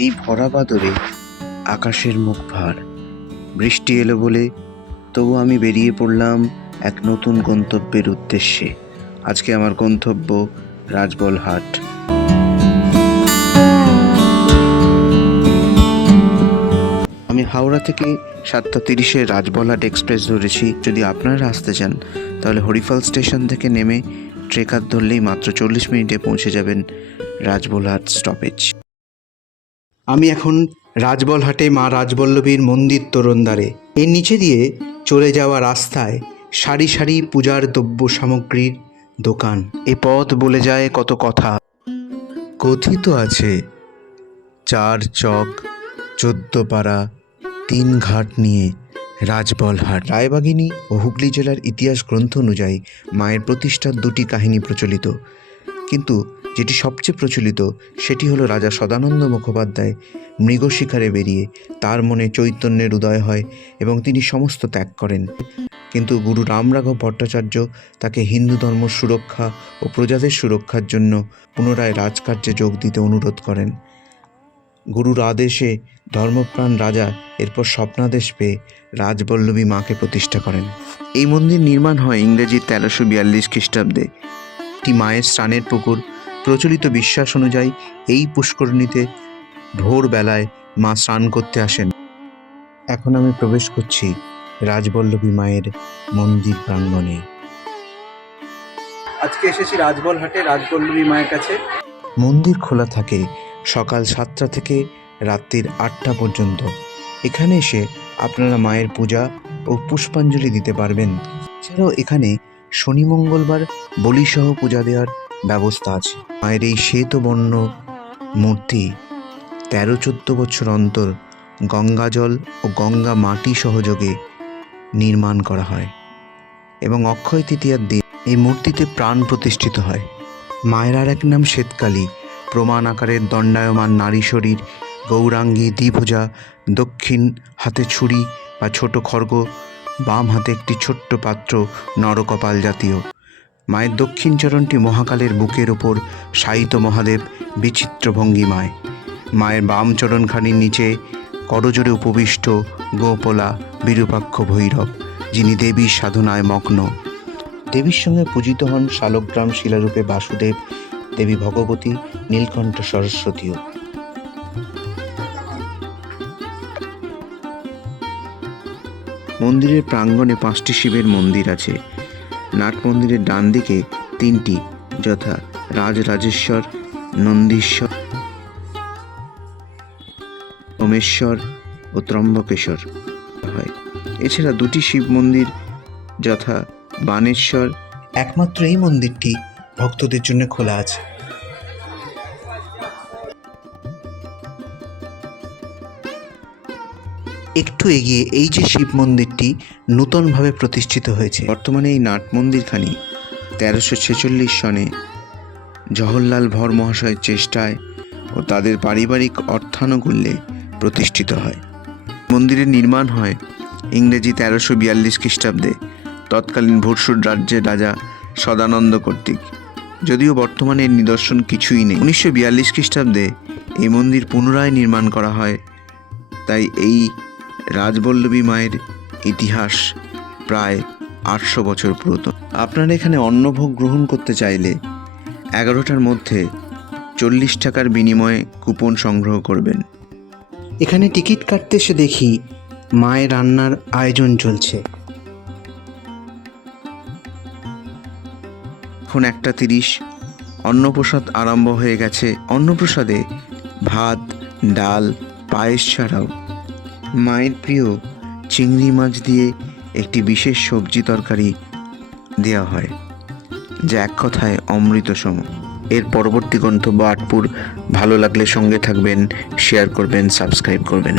এই ভরা বাদরে আকাশের মুখ ভার। বৃষ্টি এলো বলে তবু আমি বেরিয়ে পড়লাম এক নতুন গন্তব্যের উদ্দেশ্যে। আজকে আমার গন্তব্য রাজবলহাট আমি হাওড়া থেকে সাতটা তিরিশে রাজবলহাট এক্সপ্রেস ধরেছি। যদি আপনারা আসতে চান, তাহলে হরিফল স্টেশন থেকে নেমে ট্রেকার ধরলেই মাত্র চল্লিশ মিনিটে পৌঁছে যাবেন রাজবলহাট স্টপেজ। আমি এখন রাজবলহাটে মা রাজবল্লভীর মন্দির তোরণদ্বারে এর নিচে দিয়ে চলে যাওয়া রাস্তায় সারি সারি পূজার দ্রব্য সামগ্রীর দোকান। এ পথ বলে যায় কত কথা। কথিত আছে, চার চক, চোদ্দ পাড়া, তিন ঘাট নিয়ে রাজবলহাট রায়বাগিনী ও হুগলি জেলার ইতিহাস গ্রন্থ অনুযায়ী মায়ের প্রতিষ্ঠার দুটি কাহিনী প্রচলিত। কিন্তু যেটি সবচেয়ে প্রচলিত, সেটি হলো রাজা সদানন্দ মুখোপাধ্যায়, মৃগ শিকারে বেরিয়ে তার মনে চৈতন্যের উদয় হয় এবং তিনি সমস্ত ত্যাগ করেন। কিন্তু গুরু রামরাঘব ভট্টাচার্য তাকে হিন্দু ধর্ম সুরক্ষা ও প্রজাদের সুরক্ষার জন্য পুনরায় রাজকার্যে যোগ দিতে অনুরোধ করেন। গুরুর আদেশে ধর্মপ্রাণ রাজা এরপর স্বপ্নাদেশ পেয়ে রাজবল্লভী মাকে প্রতিষ্ঠা করেন। এই মন্দির নির্মাণ হয় ইংরেজি তেরোশো বিয়াল্লিশ খ্রিস্টাব্দে। একটি মায়ের স্নানের পুকুর প্রচলিত বিশ্বাস অনুযায়ী এই পুষ্করণীতে ভোরবেলায় মা স্নান করতে আসেন। এখন আমি প্রবেশ করছি রাজবল্লভী মায়ের মন্দির প্রাঙ্গণে। আজকে এসেছি রাজবলহাটে রাজবল্লভী মায়ের কাছে। মন্দির খোলা থাকে সকাল সাতটা থেকে রাত্রির আটটা পর্যন্ত। এখানে এসে আপনারা মায়ের পূজা ও পুষ্পাঞ্জলি দিতে পারবেন। এছাড়াও এখানে শনি মঙ্গলবার বলিসহ পূজা দেওয়ার ব্যবস্থা আছে। মায়ের এই শ্বেতবর্ণ মূর্তি তেরো চোদ্দ বছর অন্তর গঙ্গাজল ও গঙ্গা মাটি সহযোগে নির্মাণ করা হয় এবং অক্ষয় তৃতীয়ার দিন এই মূর্তিতে প্রাণ প্রতিষ্ঠিত হয়। মায়ের আর এক নাম শ্বেতকালী। প্রমাণ আকারের দণ্ডায়মান নারী শরীর, গৌরাঙ্গী দ্বিভুজা, দক্ষিণ হাতে ছুরি বা ছোট খড়গ, বাম হাতে একটি ছোট্ট পাত্র নরকপাল জাতীয়। মায়ের দক্ষিণ চরণটি মহাকালের বুকের ওপর শায়িত মহাদেব বিচিত্র ভঙ্গিমায় মায়ের বাম চরণখানির নিচে করজোরে উপবিষ্ট গোপলা বিরূপাক্ষ ভৈরব, যিনি দেবীর সাধনায় মগ্ন। দেবীর সঙ্গে পূজিত হন শালগ্রাম শিলারূপে বাসুদেব, দেবী ভগবতী, নীলকণ্ঠ সরস্বতীও। মন্দিরের প্রাঙ্গণে পাঁচটি শিবের মন্দির আছে। নাট মন্দিরের ডান দিকে তিনটি, যথা রাজরাজেশ্বর, নন্দীশ্বর ওমেশ্বর ও ত্রম্বকেশ্বর হয়। এছাড়া দুটি শিব মন্দির, যথা বানেশ্বর, একমাত্র এই মন্দিরটি ভক্তদের জন্য খোলা আছে। একটু এগিয়ে এই যে শিব মন্দিরটি নূতনভাবে প্রতিষ্ঠিত হয়েছে। বর্তমানে এই নাট মন্দিরখানি তেরোশো ছেচল্লিশ সনে জওহরলাল ভর মহাশয়ের চেষ্টায় ও তাদের পারিবারিক অর্থানুকূল্যে প্রতিষ্ঠিত হয়। মন্দিরের নির্মাণ হয় ইংরেজি তেরোশো বিয়াল্লিশ খ্রিস্টাব্দে। তৎকালীন ভুরসুর রাজ্যের রাজা সদানন্দ কর্তৃক। যদিও বর্তমানে এর নিদর্শন কিছুই নেই। উনিশশো বিয়াল্লিশ খ্রিস্টাব্দে এই মন্দির পুনরায় নির্মাণ করা হয়। তাই এই রাজবল্লভী মায়ের ইতিহাস প্রায় আটশো বছর পুরাতন। আপনারা এখানে অন্নভোগ গ্রহণ করতে চাইলে এগারোটার মধ্যে চল্লিশ টাকার বিনিময়ে কুপন সংগ্রহ করবেন। এখানে টিকিট কাটতে এসে দেখি মায়ের রান্নার আয়োজন চলছে। এখন একটা তিরিশ, অন্নপ্রসাদ আরম্ভ হয়ে গেছে। অন্নপ্রসাদে ভাত, ডাল, পায়েস ছাড়াও মায়ের প্রিয় চিংড়ি মাছ দিয়ে একটি বিশেষ সবজি তরকারি দেওয়া হয়, যা এক কথায় অমৃত সম এর পরবর্তী গন্তব্য আটপুর। ভালো লাগলে সঙ্গে থাকবেন শেয়ার করবেন সাবস্ক্রাইব করবেন।